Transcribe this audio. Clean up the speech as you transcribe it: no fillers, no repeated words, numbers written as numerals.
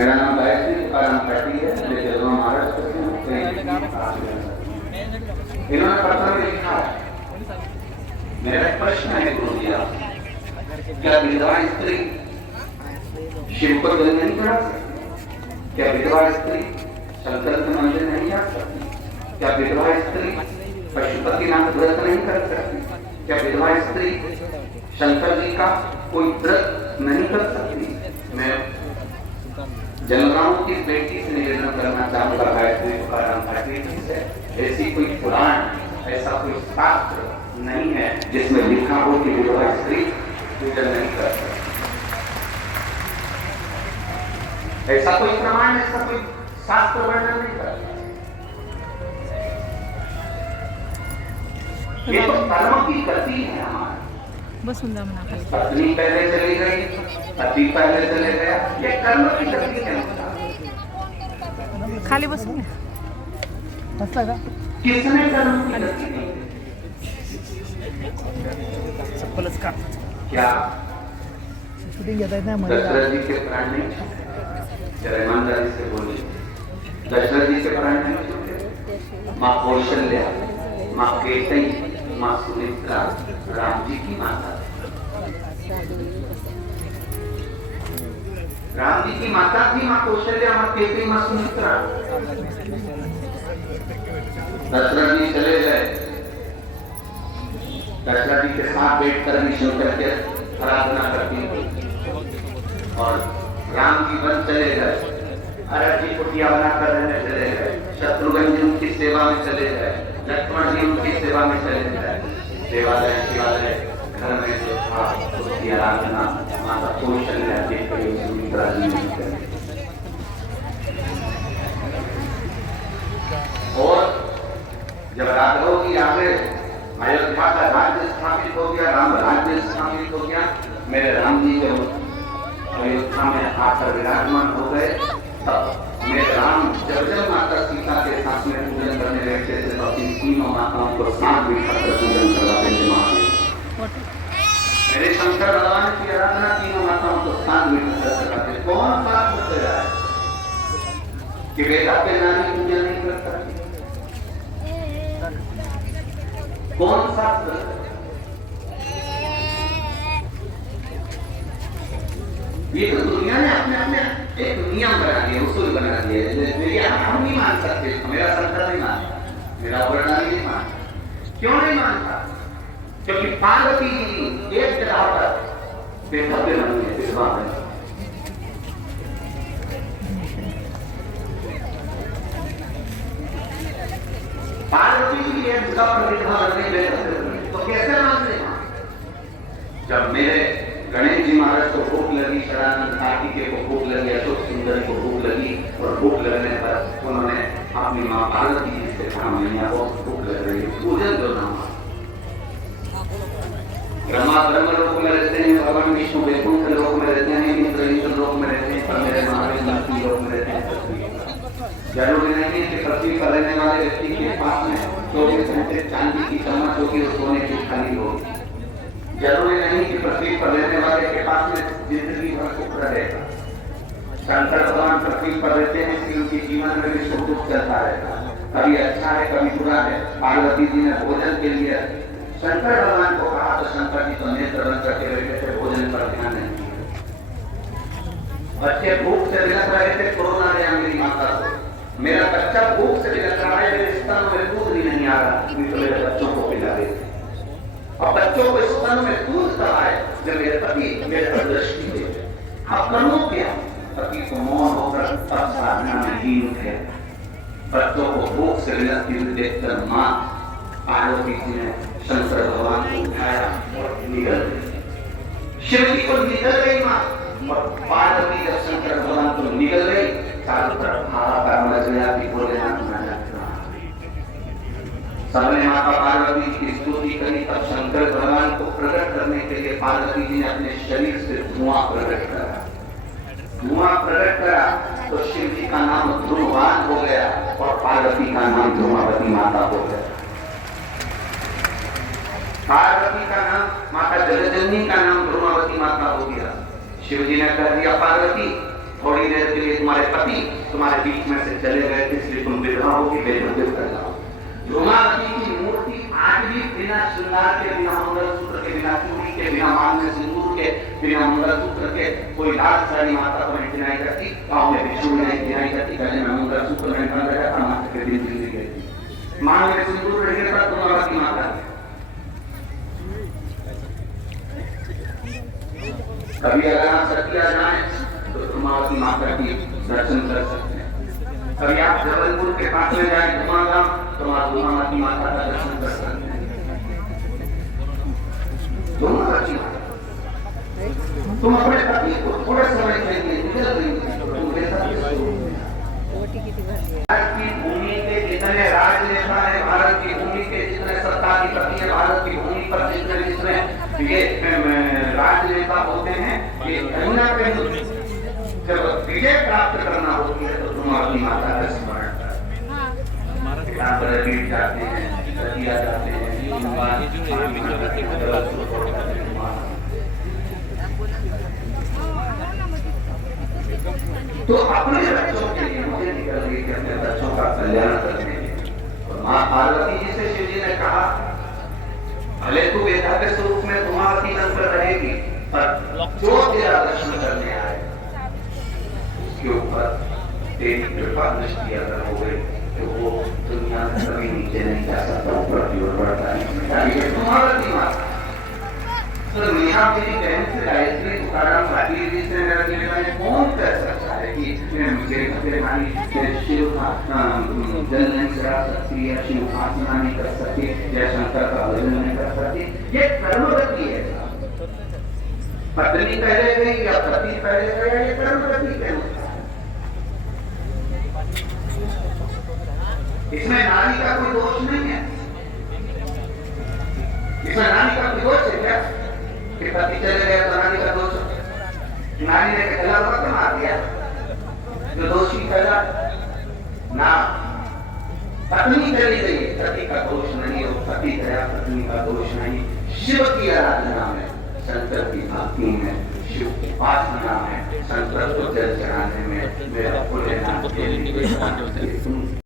मेरा नाम गायत्री तुकाराम पाटिल है, मैं जलवा महाराष्ट्र से हूँ। इन्होंने पत्र में लिखा है, मेरा प्रश्न है गुरु जी आपसे, क्या विधवा स्त्री शिव को जल नहीं चढ़ा सकती? क्या विधवा स्त्री शंकर के मंदिर नहीं जा सकती? क्या विधवा स्त्री पशुपतिनाथ व्रत नहीं कर सकती? क्या विधवा स्त्री शंकर जी का कोई व्रत नहीं कर सकती? मैं जलगांव की बेटी से निवेदन करना चाहूंगा गायत्री तुकाराम पाटिल से, ऐसी कोई पुराण, ऐसा कोई शास्त्र नहीं है जिसमें लिखा हो कि विधवा स्त्री पूजन नहीं कर सकती। ऐसा कोई प्रमाण, ऐसा कोई शास्त्र वर्णन नहीं करता। ये तो कर्म की गति है हमारी। बस सुंदर मना पत्नी पहले चली गई, पति पहले चले गया, ये कर्म की गति है। खाली बसूंगे बसला का किसने कर्म की गति दी? प्लस का क्या शूटिंग घेता येत नाही दशरथ जी के प्राण नहीं छूटे? जरा ईमानदारी से बोलिए, दशरथ जी के प्राण नहीं छूटे? माँ कौशल्या, माँ केतई, माँ सुमित्रा राम जी की माता, राम जी की माता थी माँ कौशल्या, माँ केतई, माँ सुमित्रा। दशरथ जी चले गए, दशरथ जी के साथ बैठकर शंकर के आराधना करती और राम जी वन चले गए, भरत जी कुटिया बनाकर रहने चले गए, शत्रुघ्न जी उनकी सेवा में चले गए, लक्ष्मण जी उनकी सेवा में चले गए। देवालय शिवालय घर में जो था उसकी आराधना माता कौशल्या जी सुमित्रा जी ने की। और जब राघव जी आगे अयोध्या का राज्य स्थापित हो गया, राम राज्य स्थापित हो गया, मेरे राम जी जब अयोध्या में आकर विराजमान हो गए, तब मेरे राम जब माता सीता के साथ में पूजन करने बैठते थे तो अपनी तीनों माताओं को साथ बिठाकर पूजन करवाते थे। मेरे शंकर भगवान की आराधना तीनों माताओं को साथ बिठाकर करवाते। कौन बात करते रहा है कि बेटा के नारी पूजन नहीं कर सकती? कौन सा? ये तो दुनिया ने अपने अपने एक नियम बना दिया, उसूल बना दिया। ये हम नहीं मान सकते, मेरा शंकर नहीं मानता, मेरा वर्णा नहीं मानता। क्यों नहीं मानता? क्योंकि पार्वती जी एक जगह पर बेहतर बनी है, विधवा है। पार्वती जी एक जगह पर विधवा बनने बेहतर बनी, तो कैसे मान लेना? जब मेरे गणेश जी महाराज को भूख लगी, शरानंद कार्तिकेय को भूख लगी, अशोक सुंदर को भूख लगी, और भूख लगने पर उन्होंने अपनी मां पार्वती जी से कहा, मैया को भूख लग रही है, पूजन जो नाम। ब्रह्मा ब्रह्म लोक में रहते हैं, भगवान विष्णु वैकुंठ लोक में रहते हैं, इंद्र इंद्र लोक में रहते हैं, पर मेरे महादेव पृथ्वी लोक में रहते हैं। जरूरी नहीं है कि पृथ्वी पर रहने वाले व्यक्ति के पास में 24 घंटे चांदी की चम्मच होगी और सोने की थाली होगी। जरूरी नहीं कि पृथ्वी पर रहने वाले के पास में जिंदगी भर सुख रहेगा। शंकर भगवान पृथ्वी पर रहते हैं, इसलिए उनके जीवन में भी सुख दुख चलता रहेगा, कभी अच्छा है कभी बुरा है। पार्वती जी ने भोजन के लिए शंकर भगवान को कहा तो शंकर जी तो नेत्र बंद करके बैठे थे, भोजन पर ध्यान नहीं दिया। बच्चे भूख से बिलख रहे थे, कोरोना ने मेरी माता को, मेरा बच्चा भूख से बिलख रहा है, मेरे स्तन में दूध भी नहीं आ रहा, तो मेरे बच्चों को पिला देते। और बच्चों को स्तन में दूध तब आए जब मेरे पति मेरे पर दृष्टि दे। आप करो क्या? पति को मौन होकर तब साधना में लीन थे। बच्चों को भूख से विलखती हुई देखकर मां पार्वती जी ने शंकर भगवान को उठाया और निगल गई। शिव जी को निगल गई मां, और पार्वती जब शंकर भगवान को निगल गई, चारों तरफ हाहाकार मच गया कि भोलेनाथ सबने माता पार्वती की स्तुति करी। तब शंकर भगवान को प्रकट करने के लिए पार्वती जी ने अपने शरीर से धुआं प्रकट करा। धुआं प्रकट करा तो शिव जी का नाम ध्रुवान हो गया और पार्वती का नाम धूमावती माता हो गया। पार्वती का नाम माता जलजननी का नाम धूमावती माता हो गया। शिव जी ने कह दिया पार्वती थोड़ी देर के लिए तुम्हारे पति तुम्हारे बीच में से चले गए, इसलिए तुम विधवा होगी, बेनंदित कर जाओ। धूमावती की मूर्ति आज भी बिना श्रृंगार के, बिना मंगलसूत्र के, बिना चूड़ी के, बिना मांग में सिंदूर के, बिना मंगलसूत्र के कोई लाल साड़ी माता को नहीं दिखाई करती, गाँव में भिक्षु नहीं दिखाई करती, गले में मंगलसूत्र नहीं बंद रहता, माता के दिन जिंदगी रहती, मांग में सिंदूर रहने पर धूमावती माता। कभी अगर आप सतिया जाए तो धूमावती माता की दर्शन कर सकते हैं। कभी आप जबलपुर के पास में जाए धुमागांव तो आप धूमावती माता का दर्शन कर सकते हैं। धूमावती माता, तुम अपने पति को थोड़े समय के लिए निकल गई। भारत की भूमि के जितने राजनेता है, भारत की भूमि के जितने सत्ताधिपति है, भारत की भूमि पर जितने ये राजनेता होते हैं, ये कहीं ना कहीं जब विजय प्राप्त करना होती है तो धूमावती माता का स्मरण करते हैं, जाते हैं, सतिया जाते हैं। तो अपने बच्चों के लिए मुझे निकल गई कि अपने बच्चों का कल्याण करने के लिए। और माँ पार्वती जी से शिव जी ने कहा, भले तू वेदा के स्वरूप में धूमावती बनकर रहेगी, पर जो तेरा दर्शन करने आए उसके ऊपर तेरी कृपा दृष्टि अगर हो गई तो वो दुनिया में कभी नीचे नहीं जा सकता, ऊपर की ओर बढ़ता है। धूमावती माता तो नेहा मेरी बहन से गायत्री तुकाराम भाटी जी से मेरा निर्णय कौन कर सकता है कि मेरे भाई शिव का जल नहीं चढ़ा सकती या शिव उपासना नहीं कर सकती या शंकर का भजन नहीं कर सकती। ये कर्मगति है। पत्नी पहले गई या पति पहले गया, ये कर्मगति के अनुसार। इसमें नारी का कोई दोष नहीं है। इसमें नारी का कोई दोष है क्या कि पति चले गए तो नारी का दोष? नारी ने गला वक्त मार दिया जो दोषी कहला ना। पत्नी चली गई, पति का दोष नहीं, और पति गया, पत्नी का दोष नहीं। शिव की आराधना में, शंकर की भक्ति में, शिव की उपासना में, शंकर को जल चढ़ाने में मेरा